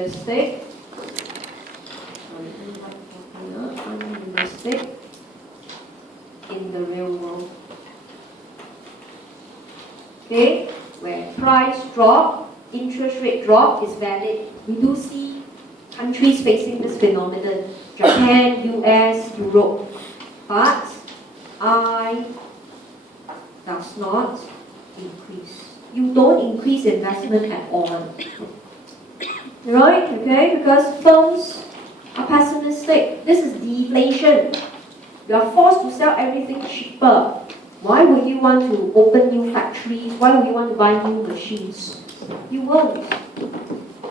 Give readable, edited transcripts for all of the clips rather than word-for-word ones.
unrealistic. Unrealistic in the real world. Okay, where price drop, interest rate drop is valid. We do see countries facing this phenomenon: Japan, US, Europe. But I does not increase. You don't increase investment at all. Right? Okay? Because firms are pessimistic. This is deflation. You are forced to sell everything cheaper. Why would you want to open new factories? Why would you want to buy new machines? You won't.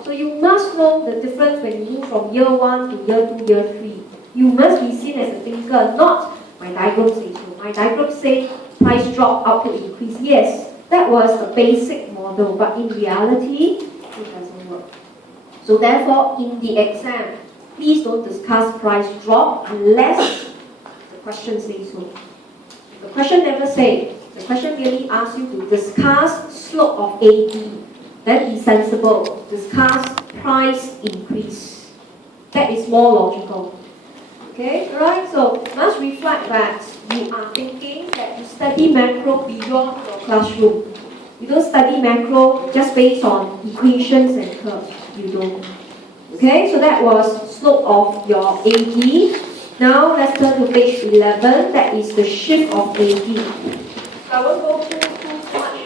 So you must know the difference when you move from year 1 to year 2, year 3. You must be seen as a thinker, not my diagram says so. My diagram says price drop, output increase. Yes, that was a basic model, but in reality, it doesn't work. So therefore, in the exam, please don't discuss price drop unless the question says so. The question never says. The question really asks you to discuss slope of AD. Then be sensible. Discuss price increase. That is more logical. Okay, right? So must reflect that you are thinking that you study macro beyond your classroom. You don't study macro just based on equations and curves. You don't. Okay, so that was slope of your AD. Now let's turn to page 11. That is the shift of AD. So I won't go too much.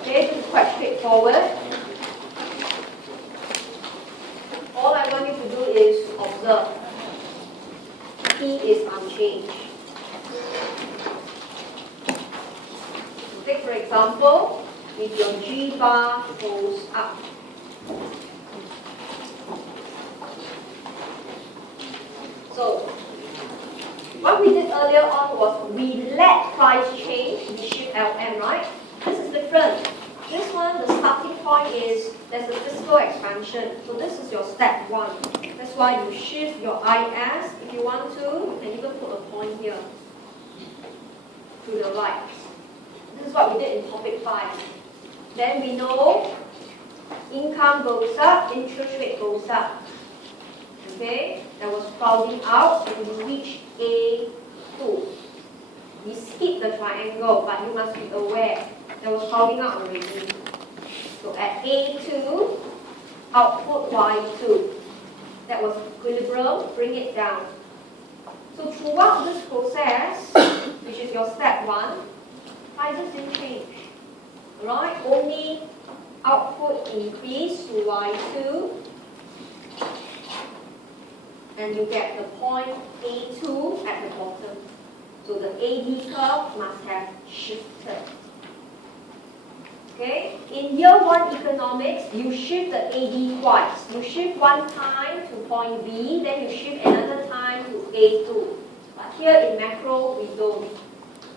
Okay, this is quite straightforward. All I want you to do is observe. P is unchanged. So take for example, if your G bar goes up. So what we did earlier on was we let price change, we shift LM, right? This is different. This one, the starting point is there's a fiscal expansion. So this is your step 1. That's why you shift your IS. If you want to, you can even put a point here to the right. This is what we did in topic 5. Then we know income goes up, interest rate goes up. Okay, that was crowding out and we reach A2. We skip the triangle, but you must be aware that was crowding out already. So at A2, output Y2. That was equilibrium, bring it down. So throughout this process, which is your step 1, prices didn't change. Right? Only output increase to Y2. And you get the point A2 at the bottom. So the AD curve must have shifted. Okay? In year 1 economics, you shift the AD twice. You shift one time to point B, then you shift another time to A2. But here in macro, we don't.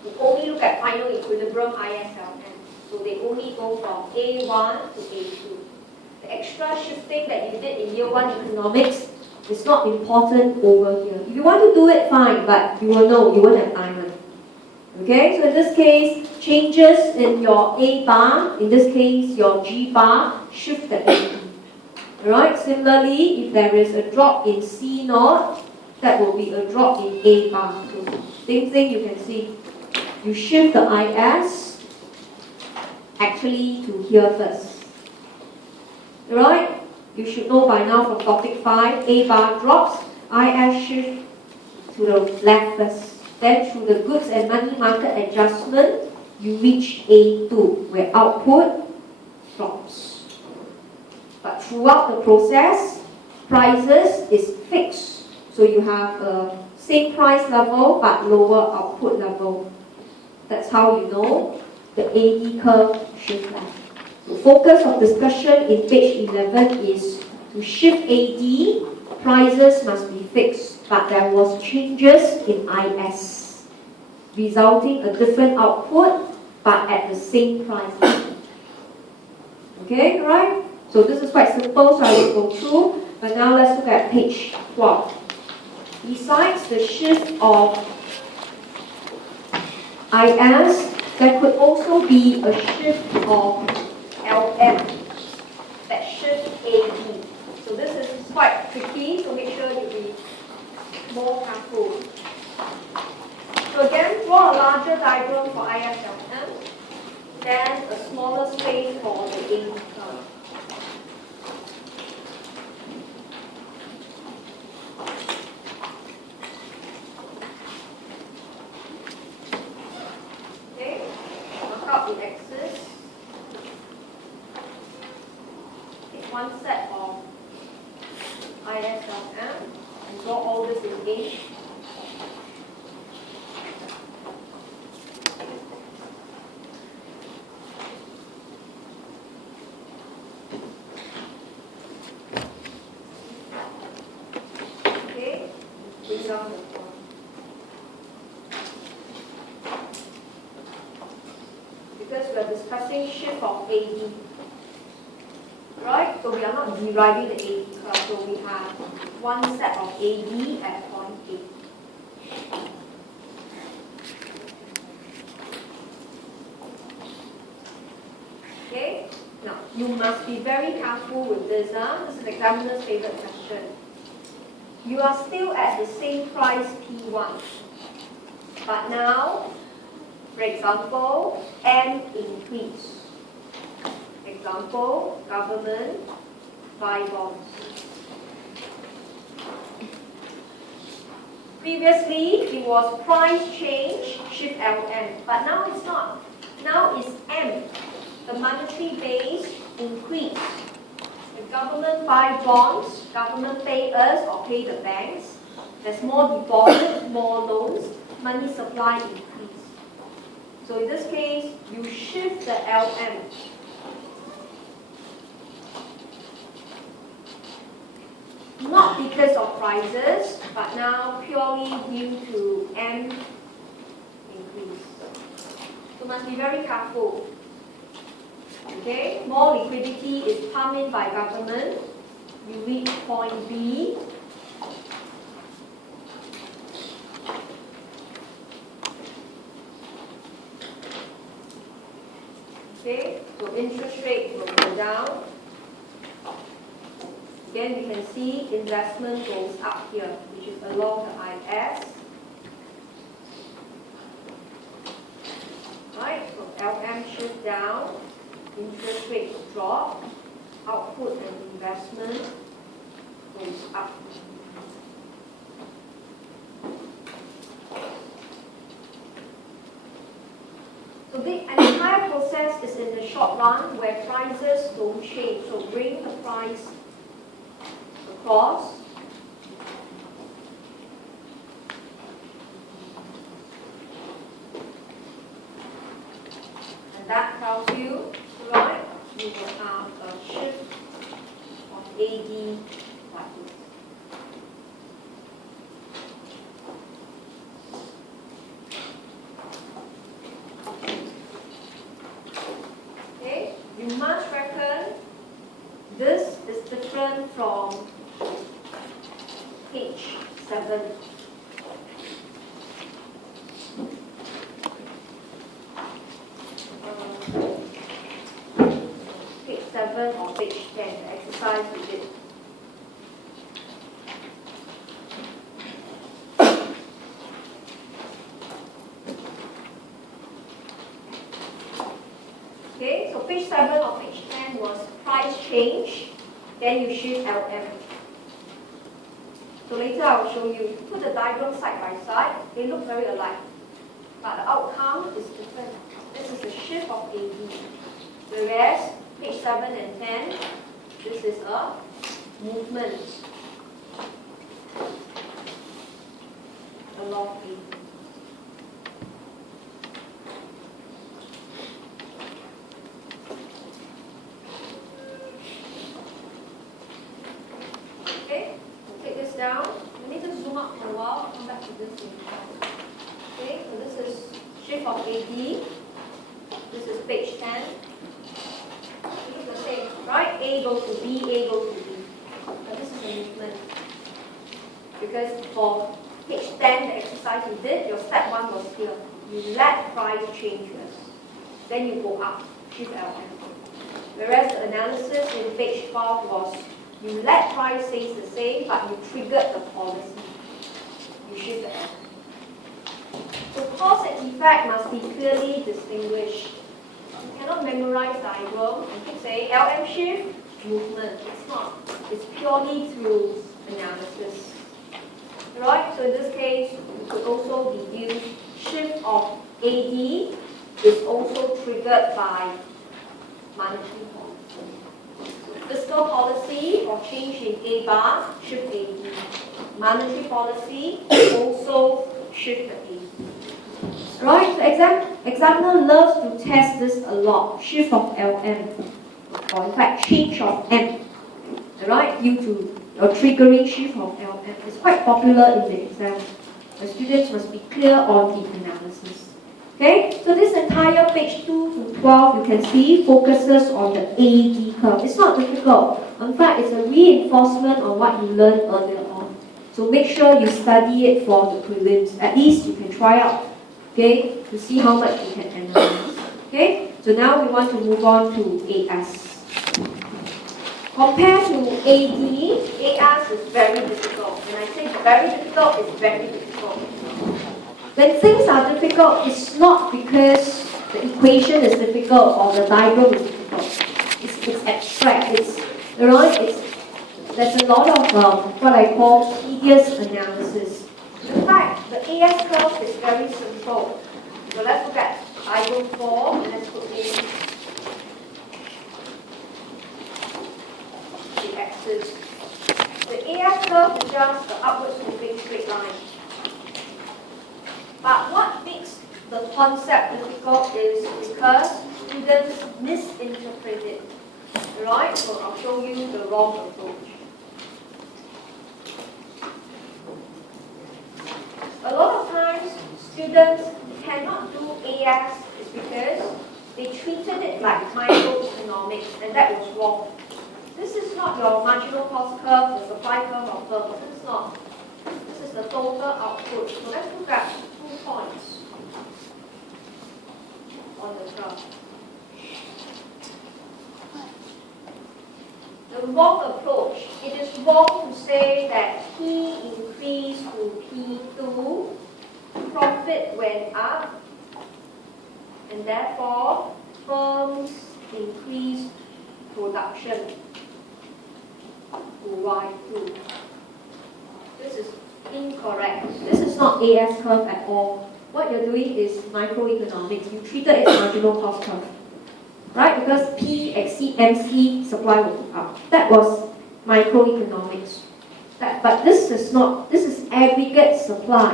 We only look at final equilibrium ISLM. So they only go from A1 to A2. The extra shifting that you did in year 1 economics is not important over here. If you want to do it, fine, but you will know, you won't have time. Okay, so in this case, changes in your A bar, in this case, your G bar, shift the AD. Alright, similarly, if there is a drop in C naught, that will be a drop in A bar. So, same thing you can see. You shift the IS actually to here first. Alright? You should know by now from topic 5, A bar drops, IS shift to the left first. Then through the goods and money market adjustment, you reach A2, where output drops. But throughout the process, prices is fixed. So you have a same price level, but lower output level. That's how you know the AD curve shift left. The focus of discussion in page 11 is to shift AD, prices must be fixed, but there was changes in IS, resulting a different output, but at the same price. Okay, right? So this is quite simple, so I will go through. But now let's look at page 12. Besides the shift of IS, there could also be a shift of LM that shifts AD. So this is more careful. So again, draw a larger diagram for ISLM, then a smaller space for the AD curve. Okay, mark out the axis. Take one set of ISLM and draw all this in H. Okay, bring down the point. Because we are discussing shift of AD. Right? So we are not deriving the AD curve. So we have one set of AD at point A. Okay? Now, you must be very careful with this. This is the examiner's favorite question. You are still at the same price P1. But now, for example, M increase. Example, government buy bonds. Previously, it was price change, shift LM, but now it's not. Now it's M, the monetary base increase. The government buy bonds, government pay us or pay the banks. There's more deposits, more loans, money supply increase. So in this case, you shift the LM. Not because of prices, but now purely due to M increase. So must be very careful. Okay, more liquidity is pumped in by government. You reach point B. Okay, so interest rate will go down. Again, we can see investment goes up here, which is along the IS. Right, so LM shift down, interest rates drop, output and investment goes up. So the entire process is in the short run where prices don't change. So bring the price across. And that tells you, right, you will have a shift of AD like this. Okay, you must reckon this is different from page 7. Page 7 or page 10, the exercise we did. Okay, so page 7 or page 10 was price change, then you shift LM. So later I will show you. Put the diagram side by side, they look very alike. But the outcome is different. This is the shift of AD. Whereas page 7 and 10, this is a movement along AD. Okay, we'll take this down. We need to zoom up for a while, come back to this later. Okay, so this is shift of AD. This is page 10. It looks the same, right? A goes to B, A goes to B. But this is a movement. Because for page 10, the exercise you did, your step 1 was here. You let price change first. Then you go up, shift LM. Whereas the analysis in page 12 was you let price stays the same, but you triggered the policy. you shift the L. So cause and effect must be clearly distinguished. You cannot memorize diagram and keep saying LM shift, movement. It's not. It's purely through analysis. Right? So in this case, you could also deduce shift of AD is also triggered by monetary policy. So fiscal policy or change in A bar, shift AD. Monetary policy also shift the AD. Right? So examiner loves to test this a lot. Shift of LM, or in fact change of M. Right? Due to a triggering shift of LM. It's quite popular in the exam. The students must be clear on the analysis. Okay, so this entire page 2 to 12, you can see, focuses on the AD curve. It's not difficult. In fact, it's a reinforcement on what you learned earlier on. So make sure you study it for the prelims. At least you can try out, okay, to see how much you can analyze. Okay, so now we want to move on to AS. Compared to AD, AS is very difficult. When I say very difficult, it's very difficult. When things are difficult, it's not because the equation is difficult or the diagram is difficult. It's abstract. There's a lot of what I call tedious analysis. In fact, the AS curve is very simple. So let's look at diagram 4 and let's put in the axis. The AS curve is just the upward sloping straight line. But what makes the concept difficult is because students misinterpret it. Right? So I'll show you the wrong approach. A lot of times, students cannot do AS is because they treated it like microeconomics, and that was wrong. This is not your marginal cost curve, the supply curve of firm. This is not. This is the total output. So let's look at 2 points on the graph. The wrong approach. It is wrong to say that P increased to P2, profit went up, and therefore firms increased production to Y2. This is incorrect. This is not AS curve at all. What you're doing is microeconomics. You treated it as marginal cost curve. Right? Because P exceed MC, supply will go up. That was microeconomics. But this is not. This is aggregate supply.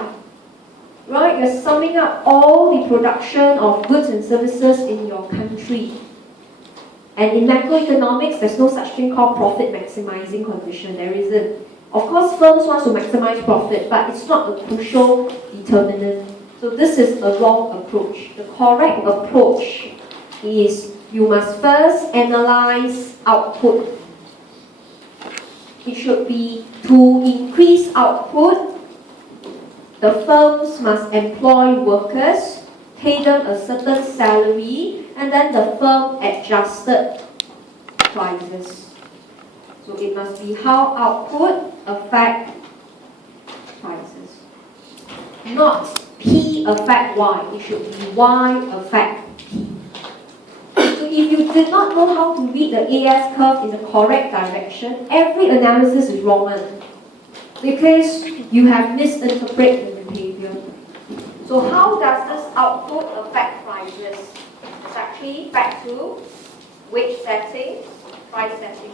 Right? You're summing up all the production of goods and services in your country. And in macroeconomics, there's no such thing called profit maximizing condition. There isn't. Of course, firms want to maximize profit, but it's not a crucial determinant. So this is a wrong approach. The correct approach is you must first analyze output. It should be to increase output, the firms must employ workers, pay them a certain salary, and then the firm adjusted prices. So it must be how output affect prices. Not P affect Y. It should be Y affect P. So if you did not know how to read the AS curve in the correct direction, every analysis is wrong because you have misinterpreted the behavior. So how does this output affect prices? It's actually back to wage setting, price setting.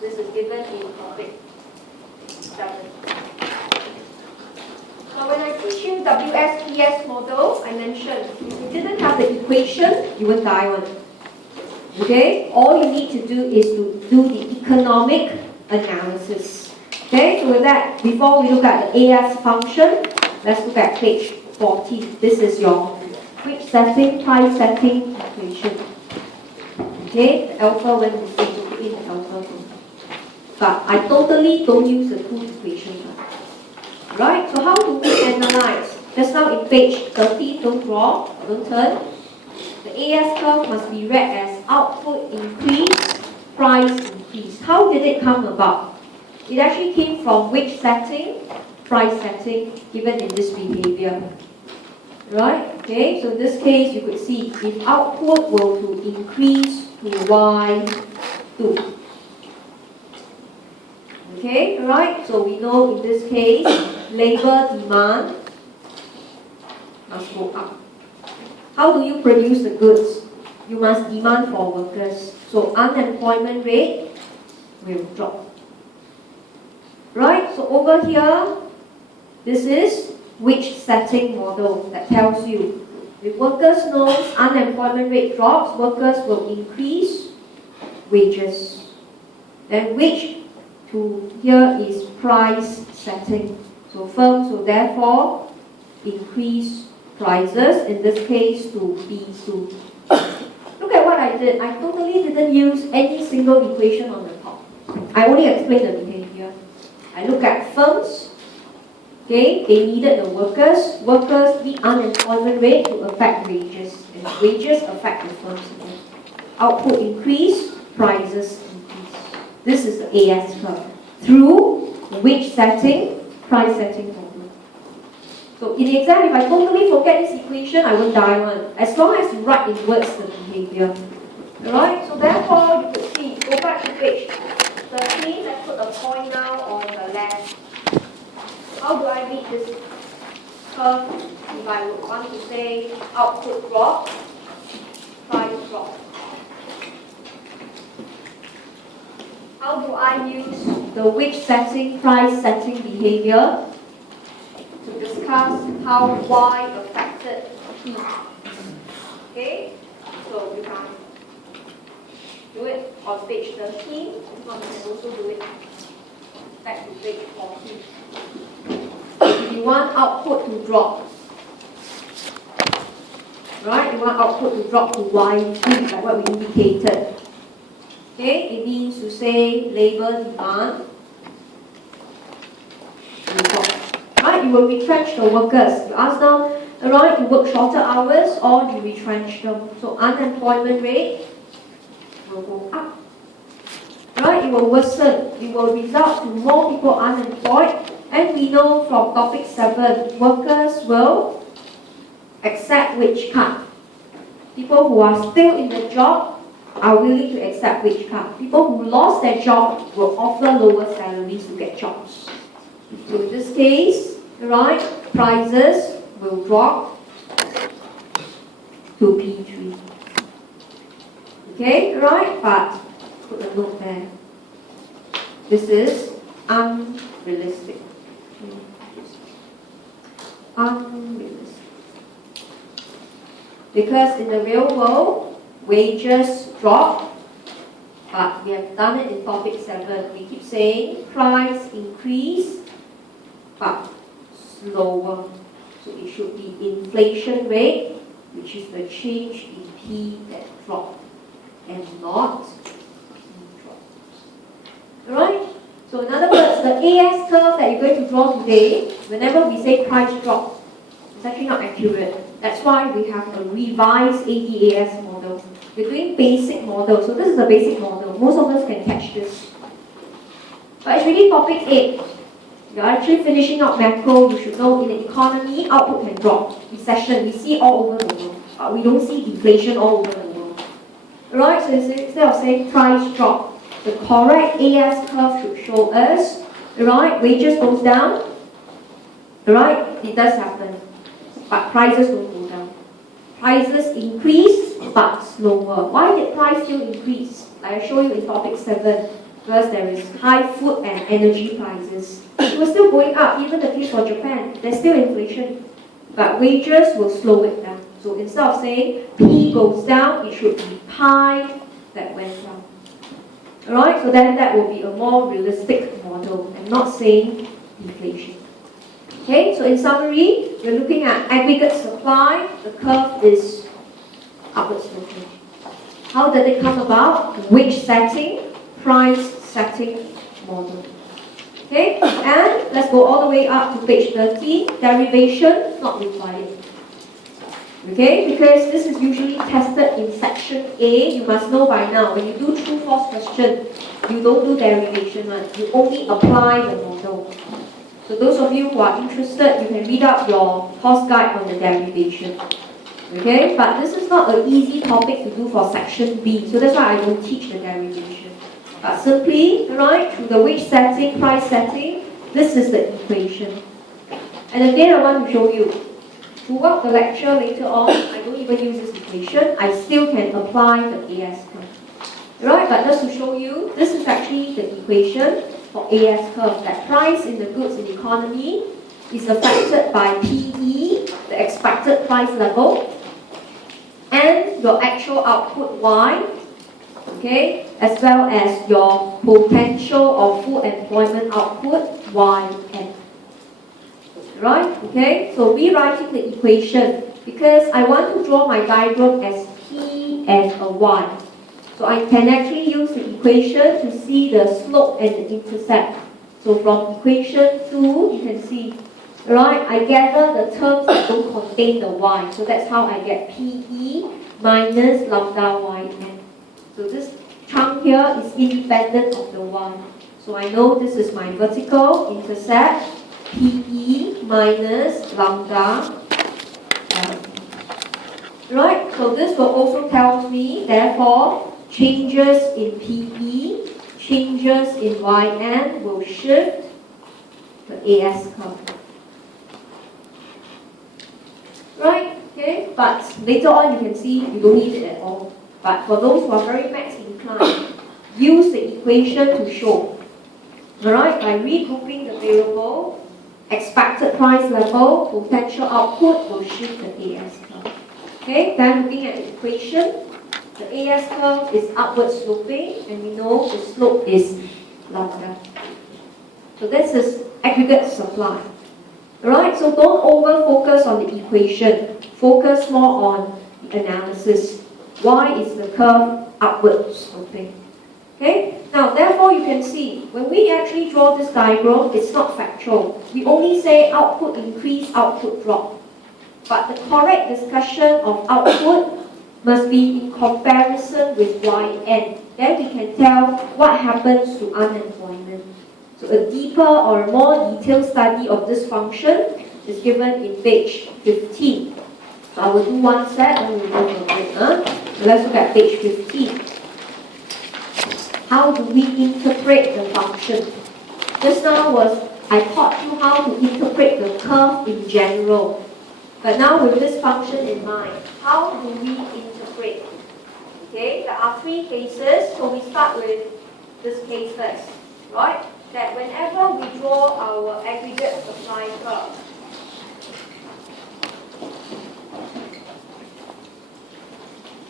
This is given in topic 7. So when I teach you WSPS model, I mentioned if you didn't have the equation, you would die one. Okay? All you need to do is to do the economic analysis. Okay? So with that, before we look at the AS function, let's look at page 14. This is your wage setting, price setting equation. Okay? The alpha when we say to put in the alpha. But I totally don't use the two equations. Right? So how do we analyze? Just now in page 30, don't draw, don't turn. The AS curve must be read as output increase, price increase. How did it come about? It actually came from wage setting, price setting given in this behavior. Right? Okay, so in this case, you could see if output were to increase to Y2. Okay, right? So we know in this case, labor demand must go up. How do you produce the goods? You must demand for workers. So unemployment rate will drop. Right? So over here, this is wage setting model that tells you if workers knows unemployment rate drops, workers will increase wages. Then wage to here is price setting. So firms will therefore increase prices, in this case to B2. Look at what I did. I totally didn't use any single equation on the top. I only explained the behavior. I look at firms. Okay, they needed the workers. Workers need unemployment rate to affect wages. And wages affect the firms again. Output increase, prices increase. This is the AS curve. Through wage setting, price setting formula. So in the exam, if I totally forget this equation, I won't die one. As long as you write in words the behavior. Alright, so therefore you could see, go back to page 13, let's put a point now on the left. How do I read this curve if I would want to say output drop, price drop? How do I use the wage setting, price setting behavior to discuss how Y affected P? Okay, so you can do it on page 13, if not you can also do it back to page 14. If you want output to drop, right? You want output to drop to Y2, like what we indicated. Okay, it means to say labor demand will drop. Right? You will retrench the workers. You ask them, alright, you work shorter hours or you retrench them. So unemployment rate will go up. Right? It will worsen. It will result to more people unemployed. And we know from topic 7, workers will accept wage cut. People who are still in the job are willing to accept wage cut. People who lost their job will offer lower salaries to get jobs. So in this case, right, prices will drop to P3. Okay, right, but put a note there. This is unrealistic. Unrealistic. Because in the real world, wages drop, but we have done it in topic 7. We keep saying price increase, but slower. So it should be inflation rate, which is the change in P that dropped, and not P drop. Alright? So in other words, the AS curve that you're going to draw today, whenever we say price drop, it's actually not accurate. That's why we have a revised ADAS model. We're doing basic model, so this is a basic model. Most of us can catch this. But it's really topic 8. You're actually finishing up macro. You should know in the economy, output can drop. Recession, we see all over the world. But we don't see deflation all over the world. Alright, so instead of saying price drop, the correct AS curve should show us, alright, wages goes down. Alright, it does happen. But prices don't go down. Prices increase, but slower. Why did price still increase? Like I show you in topic 7. Because there is high food and energy prices. It was still going up, even the case for Japan. There's still inflation. But wages will slow it down. So instead of saying P goes down, it should be pi that went down. Alright, so then that will be a more realistic model and not saying inflation. Okay, so in summary, we're looking at aggregate supply. The curve is upward sloping. How did it come about? Wage setting, price setting model. Okay, and let's go all the way up to page 13. Derivation, not required. Okay, because this is usually tested in section A. You must know by now, when you do true-false question, you don't do derivation, right? You only apply the model. So those of you who are interested, you can read up your course guide on the derivation. Okay, but this is not an easy topic to do for section B, so that's why I don't teach the derivation. But simply, right, through the wage setting, price setting, this is the equation. And again, I want to show you. Throughout the lecture later on, I don't even use this equation, I still can apply the AS curve. Right, but just to show you, this is actually the equation for AS curve, that price in the goods in the economy is affected by PE, the expected price level, and your actual output Y, okay, as well as your potential or full employment output YN. Right, okay, so rewriting the equation, because I want to draw my diagram as P and a Y. So I can actually use the equation to see the slope and the intercept. So from equation 2, you can see, right, I gather the terms that don't contain the Y. So that's how I get PE minus lambda YN. So this chunk here is independent of the Y. So I know this is my vertical intercept, PE minus lambda. Right, so this will also tell me, therefore, changes in PE, changes in YN will shift the AS curve. Right, okay, but later on you can see you don't need it at all. But for those who are very maths inclined, use the equation to show. Alright, by regrouping the variable, expected price level, potential output will shift the AS curve. Okay, then looking at the equation, the AS curve is upward sloping, and we know the slope is lambda. So this is aggregate supply. Alright, so don't over focus on the equation. Focus more on the analysis. Why is the curve upward sloping? Okay, now therefore you can see, when we actually draw this diagram, it's not factual. We only say output increase, output drop. But the correct discussion of output must be in comparison with YN. Then we can tell what happens to unemployment. So a deeper or more detailed study of this function is given in page 15. So I will do one set and we'll go to a break. So let's look at page 15. How do we interpret the function? Just now I taught you how to interpret the curve in general. But now with this function in mind, how do we interpret? Okay, there are three cases, so we start with this case first, right? That whenever we draw our aggregate supply curve,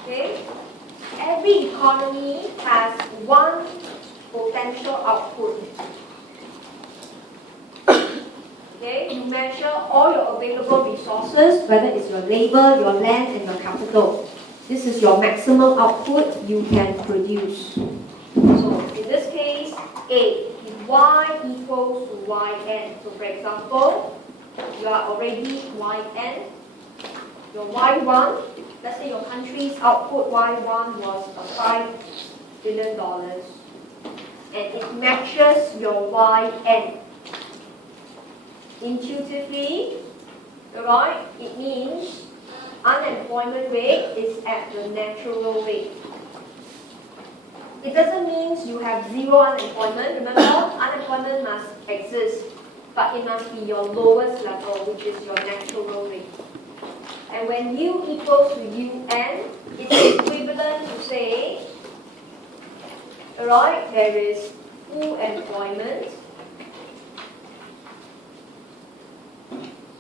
okay, every economy has one potential output. Okay, you measure all your available resources, whether it's your labor, your land, and your capital. This is your maximum output you can produce. So in this case, A, if Y equals to YN. So for example, you are already YN. Your Y1, let's say your country's output Y1 was $5 billion. And it matches your YN. Intuitively, right, it means unemployment rate is at the natural rate. It doesn't mean you have zero unemployment. Remember, unemployment must exist, but it must be your lowest level, which is your natural rate. And when U equals to UN, it's equivalent to say, right, there is full employment.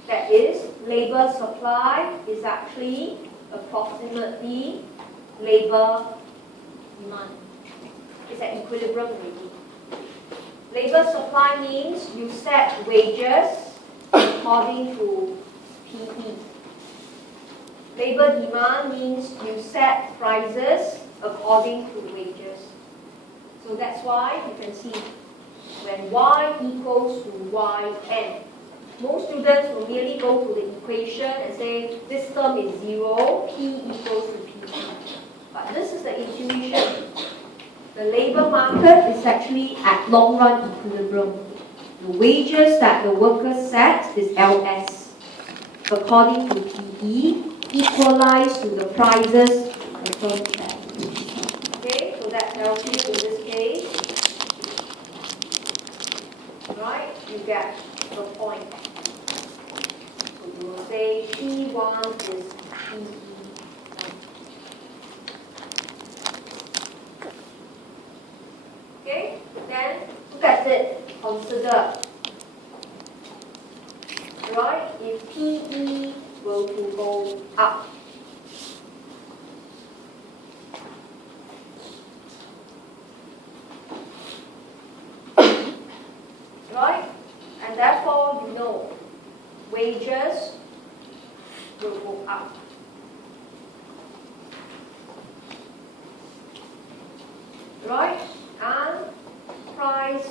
That is, labor supply is actually approximately labor demand. It's at equilibrium already. Labor supply means you set wages according to PE. Labor demand means you set prices according to wages. So that's why you can see when Y equals to YN, most students will merely go to the equation and say this term is 0, P equals to PE. But this is the intuition. The labor market is actually at long run equilibrium. The wages that the worker sets is LS, according to PE, equalized to the prices the firm set. Okay, so that tells you in this case, right, you get the point. So you will say P1 is PE. Okay, then look at it, consider. Right, if PE were to go up, right, and therefore you know wages will go up. Right, and price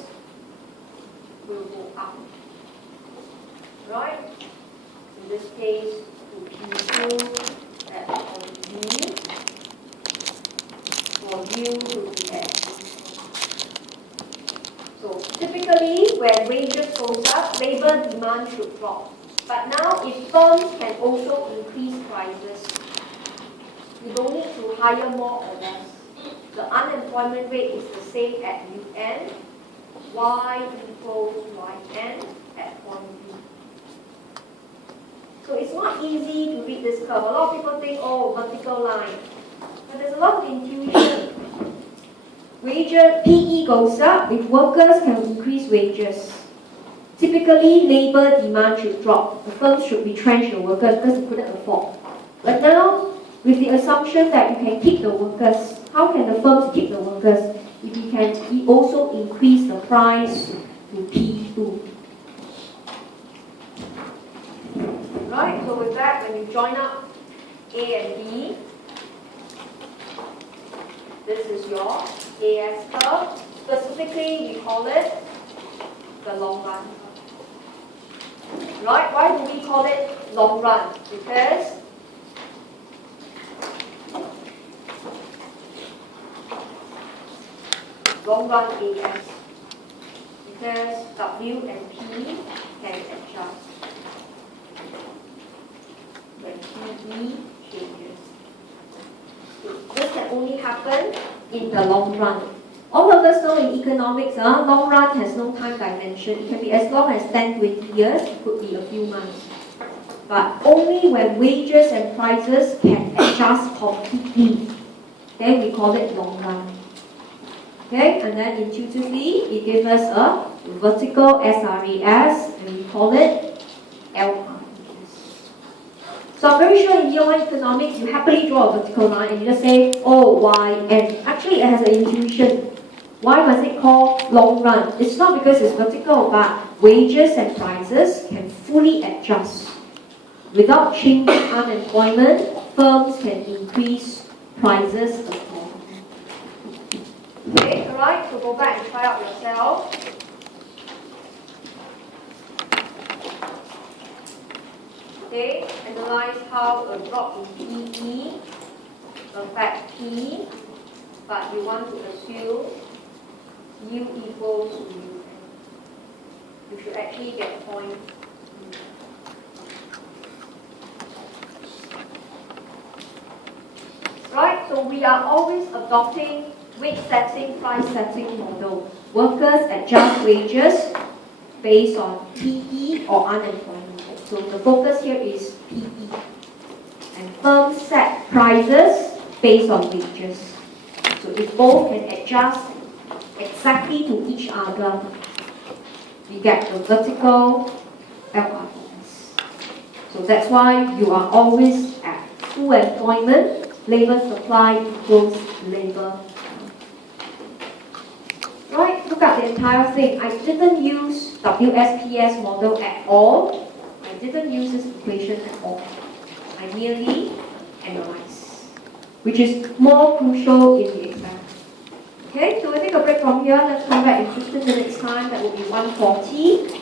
will go up. Right? In this case, to P2 at point B, for U to be at P2. So typically, when wages goes up, labor demand should drop. But now, if firms can also increase prices, you don't need to hire more or less. The unemployment rate is the same at UN, Y equals YN at point B. So it's not easy to read this curve. A lot of people think, oh, vertical line. But there's a lot of intuition. Wages, PE goes up if workers can increase wages. Typically, labor demand should drop. The firms should retrench the workers because they couldn't afford. But now, with the assumption that you can keep the workers, how can the firms keep the workers if you can also increase the price to P2? Right, so with that, when you join up A and B, this is your AS curve. Specifically, we call it the long run. Right, why do we call it long run? Because long run AS. Because W and P can adjust when PE changes. So this can only happen in the long run. All of us know in economics, long run has no time dimension. It can be as long as 10, 20 years, it could be a few months. But only when wages and prices can adjust completely, then we call it long run. Okay, and then intuitively, it gives us a vertical SRAS, and we call it LRAS. So I'm very sure in year 1 economics, you happily draw a vertical line and you just say, oh, Y, and actually it has an intuition. Why was it called long run? It's not because it's vertical, but wages and prices can fully adjust. Without changing unemployment, firms can increase prices accordingly. Okay, alright, so go back and try out yourself. Okay, analyze how a drop in PE affects P, but you want to assume U equals to UN. You should actually get point U. Right, so we are always adopting wage setting, price setting model. Workers adjust wages based on PE or unemployment. So the focus here is PE. And firms set prices based on wages. So if both can adjust exactly to each other, we get the vertical LRAS. So that's why you are always at full employment, labor supply equals labor. Right, look at the entire thing. I didn't use WSPS model at all. I didn't use this equation at all. I merely analyze, which is more crucial in the exam. Okay, so we'll take a break from here. Let's come back in 15 minutes time. That will be 1:40.